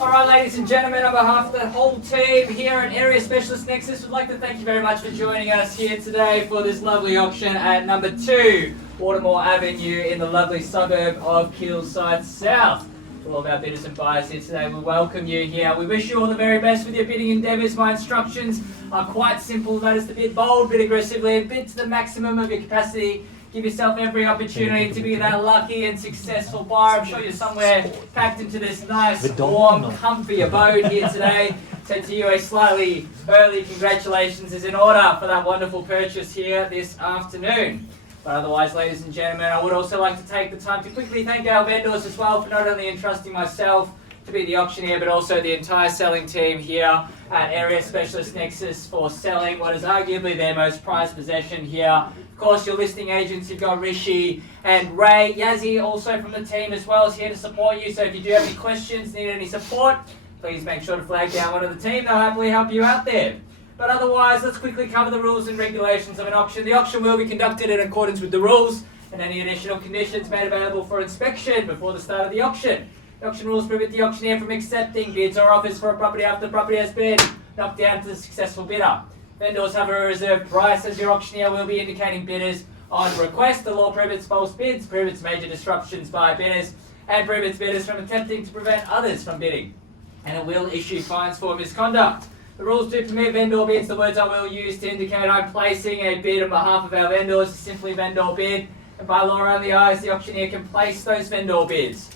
Alright, ladies and gentlemen, on behalf of the whole team here at Area Specialist Nexus, we'd like to thank you very much for joining us here today for this lovely auction at number 2 Watermoor Avenue in the lovely suburb of Kilsyth South. To all of our bidders and buyers here today, we welcome you here. We wish you all the very best with your bidding endeavours. My instructions are quite simple. That is to bid bold, bid aggressively, and bid to the maximum of your capacity. Give yourself every opportunity to be that lucky and successful buyer. I'm sure you're somewhere packed into this nice, warm, comfy abode here today. So to you, a slightly early congratulations is in order for that wonderful purchase here this afternoon. But otherwise, ladies and gentlemen, I would also like to take the time to quickly thank our vendors as well for not only entrusting myself to be the auctioneer, but also the entire selling team here at Area Specialist Nexus for selling what is arguably their most prized possession here. Of course, your listing agents, you've got Rishi and Ray. Yazzie, also from the team as well, is here to support you. So if you do have any questions, need any support, please make sure to flag down one of the team. They'll happily help you out there. But otherwise, let's quickly cover the rules and regulations of an auction. The auction will be conducted in accordance with the rules and any additional conditions made available for inspection before the start of the auction. The auction rules prohibit the auctioneer from accepting bids or offers for a property after the property has been knocked down to the successful bidder. Vendors have a reserved price, as your auctioneer will be indicating bidders on request. The law prohibits false bids, prohibits major disruptions by bidders, and prohibits bidders from attempting to prevent others from bidding. And it will issue fines for misconduct. The rules do permit vendor bids. The words I will use to indicate I'm placing a bid on behalf of our vendors is simply vendor bid. And by law only I, as the auctioneer, can place those vendor bids.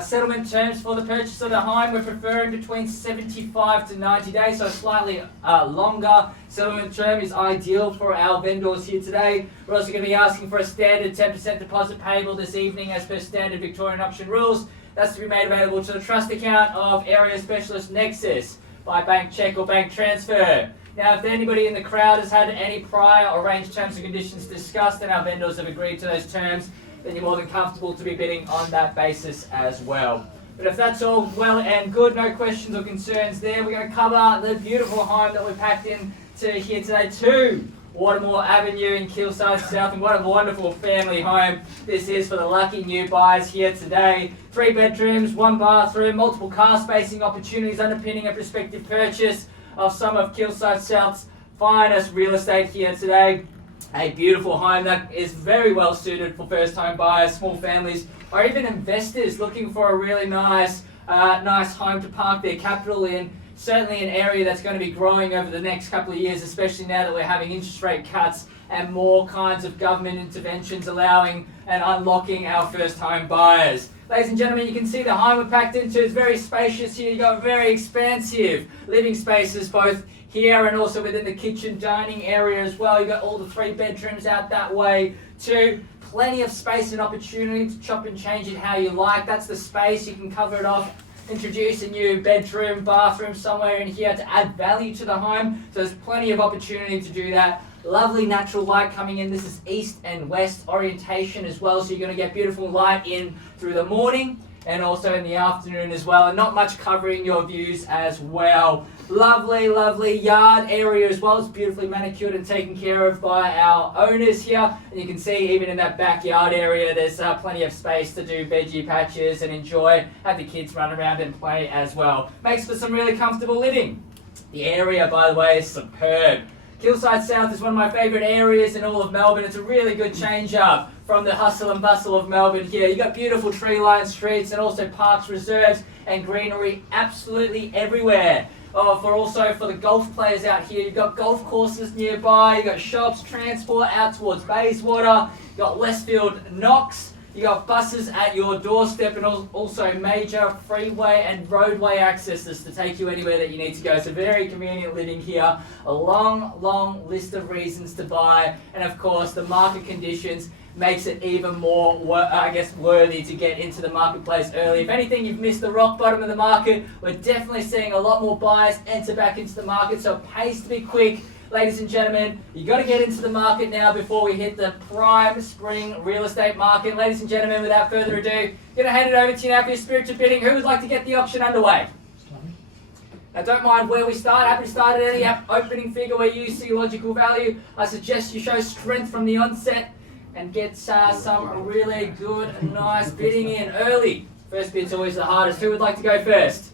Settlement terms for the purchase of the home, we're preferring between 75 to 90 days, so a slightly longer settlement term is ideal for our vendors here today. We're also going to be asking for a standard 10% deposit payable this evening as per standard Victorian auction rules. That's to be made available to the trust account of Area Specialist Nexus by bank cheque or bank transfer. Now, if anybody in the crowd has had any prior arranged terms and conditions discussed and our vendors have agreed to those terms, then you're more than comfortable to be bidding on that basis as well. But if that's all well and good, no questions or concerns there, we're going to cover the beautiful home that we're packed in to here today, 2 Watermoor Avenue in Kilsyth South, and what a wonderful family home this is for the lucky new buyers here today. 3 bedrooms, 1 bathroom, multiple car spacing opportunities underpinning a prospective purchase of some of Kilsyth South's finest real estate here today. A beautiful home that is very well suited for first home buyers, small families, or even investors looking for a really nice home to park their capital in. Certainly an area that's going to be growing over the next couple of years, especially now that we're having interest rate cuts and more kinds of government interventions allowing and unlocking our first home buyers. Ladies and gentlemen, you can see the home we're packed into is very spacious here. You've got very expansive living spaces both here and also within the kitchen dining area as well. You've got all the 3 bedrooms out that way too. Plenty of space and opportunity to chop and change it how you like. That's the space. You can cover it off. Introduce a new bedroom, bathroom somewhere in here to add value to the home. So there's plenty of opportunity to do that. Lovely natural light coming in. This is east and west orientation as well. So you're going to get beautiful light in through the morning and also in the afternoon as well. And not much covering your views as well. Lovely, lovely yard area as well. It's beautifully manicured and taken care of by our owners here. And you can see even in that backyard area, there's plenty of space to do veggie patches and enjoy, have the kids run around and play as well. Makes for some really comfortable living. The area, by the way, is superb. Kilsyth South is one of my favourite areas in all of Melbourne. It's a really good change up from the hustle and bustle of Melbourne here. You've got beautiful tree-lined streets and also parks, reserves and greenery absolutely everywhere. For the golf players out here, you've got golf courses nearby, you've got shops, transport out towards Bayswater, you've got Westfield Knox, you've got buses at your doorstep and also major freeway and roadway accesses to take you anywhere that you need to go. So very convenient living here. A long, long list of reasons to buy, and of course the market conditions makes it even more, worthy to get into the marketplace early. If anything, you've missed the rock bottom of the market. We're definitely seeing a lot more buyers enter back into the market, so it pays to be quick. Ladies and gentlemen, you've got to get into the market now before we hit the prime spring real estate market. Ladies and gentlemen, without further ado, I'm going to hand it over to you now for your spirited bidding. Who would like to get the auction underway? Now, don't mind where we start. Happy to start at any opening figure where you see logical value. I suggest you show strength from the onset and get some really good, nice bidding in early. First bid's always the hardest. Who would like to go first?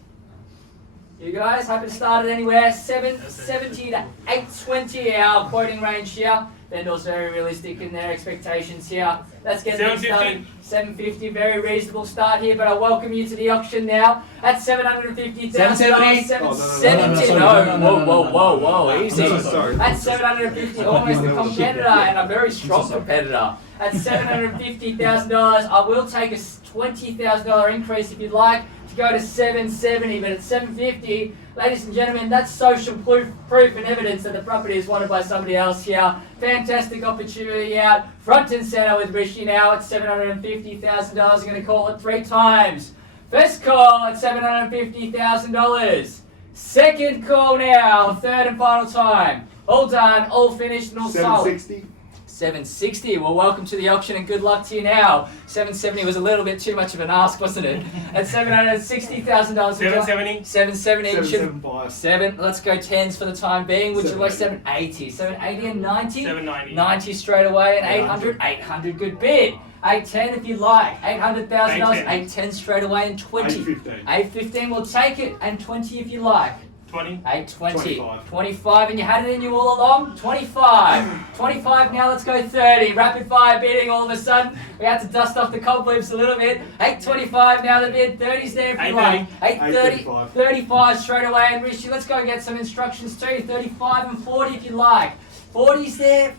You guys happy to start it anywhere? 770 to 820 our quoting range here. Vendors very realistic in their expectations here. Let's get things started. 750, very reasonable start here, but I welcome you to the auction now at $750,000. 770. Whoa, easy. At 750, almost a competitor, and a very strong competitor. At $750,000, I will take a $20,000 increase if you'd like to go to 770, but at 750, ladies and gentlemen, that's social proof and evidence that the property is wanted by somebody else here. Fantastic opportunity out front and center with Rishi now at $750,000. I'm going to call it 3 times. First call at $750,000. Second call now, third and final time. All done, all finished, and all sold. 760. 760. Well, welcome to the auction and good luck to you now. 770 was a little bit too much of an ask, wasn't it? At $760,000. 770. 770. 775. Let's go 10s for the time being. Would you like 780? 780 and 90? 790. 90 straight away and 800. 800, good bid. 810 if you like. $800,000. 810 straight away and 20. 815. 815, we'll take it, and 20 if you like. 20. 820. 25. 25, and you had it in you all along? 25. 25, now let's go 30. Rapid fire bidding all of a sudden. We had to dust off the cobwebs a little bit. 825, now the bid. 30's there if you like. 830. 35 straight away. And Rishi, let's go get some instructions too. 35 and 40 if you like. 40's there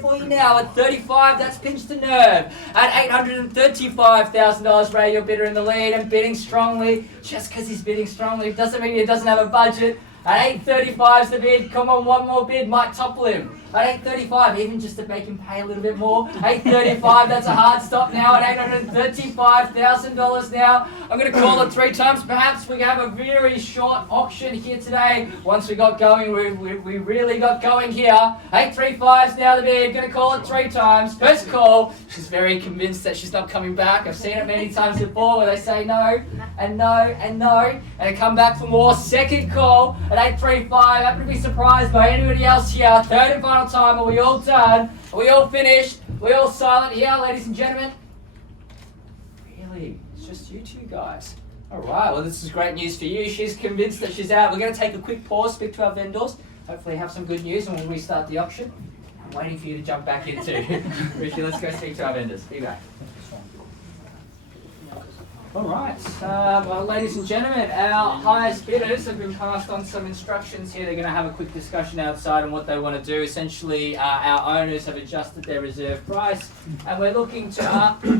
for you now. At 35, that's pinched a nerve. At $835,000, Ray, your bidder in the lead and bidding strongly. Just because he's bidding strongly doesn't mean he doesn't have a budget. At 835's the bid. Come on, one more bid might topple him. At 835, even just to make him pay a little bit more. 835, that's a hard stop now. At $835,000 now. I'm going to call it 3 times. Perhaps we have a very short auction here today. Once we got going, we really got going here. 835's now the bid. Going to call it 3 times. First call. She's very convinced that she's not coming back. I've seen it many times before where they say no, and no, and no, and they come back for more. Second call at 835. Happy to be surprised by anybody else here. Third and final time. Are we all done? Are we all finished? Are we all silent here, ladies and gentlemen? Really? It's just you two guys. Alright, well this is great news for you. She's convinced that she's out. We're going to take a quick pause, speak to our vendors, hopefully have some good news, and we'll restart the auction. I'm waiting for you to jump back in too. Rishi, let's go speak to our vendors. Be back. Alright, well ladies and gentlemen, our highest bidders have been passed on some instructions here. They're going to have a quick discussion outside on what they want to do. Essentially, our owners have adjusted their reserve price, and we're looking to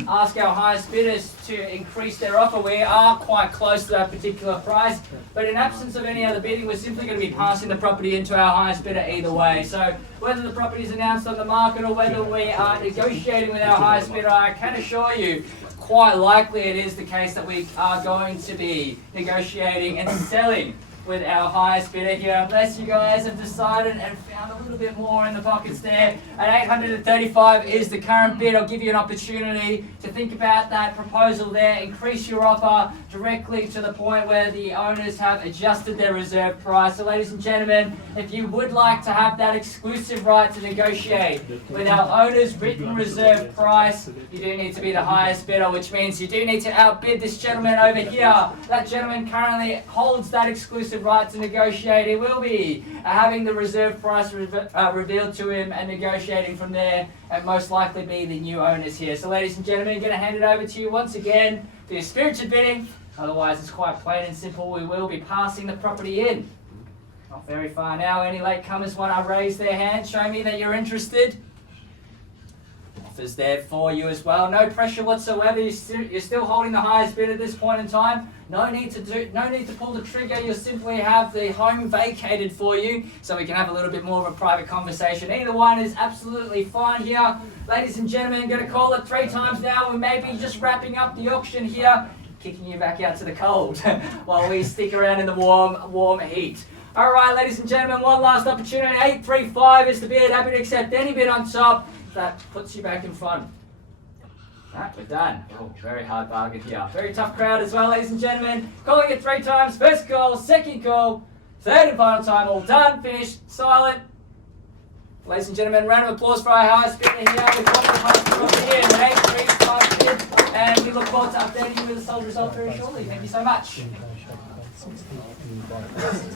ask our highest bidders to increase their offer. We are quite close to that particular price, but in absence of any other bidding, we're simply going to be passing the property into our highest bidder either way. So whether the property is announced on the market or whether we are negotiating with our highest bidder, I can assure you quite likely it is the case that we are going to be negotiating and selling with our highest bidder here, unless you guys have decided and found a little bit more in the pockets there. At 835 is the current bid. I'll give you an opportunity to think about that proposal there. Increase your offer directly to the point where the owners have adjusted their reserve price. So ladies and gentlemen, if you would like to have that exclusive right to negotiate with our owner's written reserve price, you do need to be the highest bidder, which means you do need to outbid this gentleman over here. That gentleman currently holds that exclusive right to negotiate. He will be having the reserve price revealed to him and negotiating from there, and most likely be the new owners here. So ladies and gentlemen, I'm going to hand it over to you once again for your spirited bidding. Otherwise it's quite plain and simple. We will be passing the property in. Not very far now. Any latecomers want to raise their hand, show me that you're interested. Offers there for you as well. No pressure whatsoever. You're still holding the highest bid at this point in time. No need to pull the trigger. You'll simply have the home vacated for you, so we can have a little bit more of a private conversation. Either one is absolutely fine here. Ladies and gentlemen, I'm going to call it 3 times now. We may be just wrapping up the auction here, kicking you back out to the cold while we stick around in the warm heat. All right, ladies and gentlemen, one last opportunity. 835 is the bid. Happy to accept any bid on top. That puts you back in front. Right, we're done. Oh, very hard bargain here. Very tough crowd as well, ladies and gentlemen. Calling it 3 times. First call, second call, third and final time. All done, finished, silent. Ladies and gentlemen, round of applause for our highest bidder here. We've got the highest bidder here, an 835 bid, and we look forward to updating you with the sold result very shortly. Thank you so much. 60 and you buy it.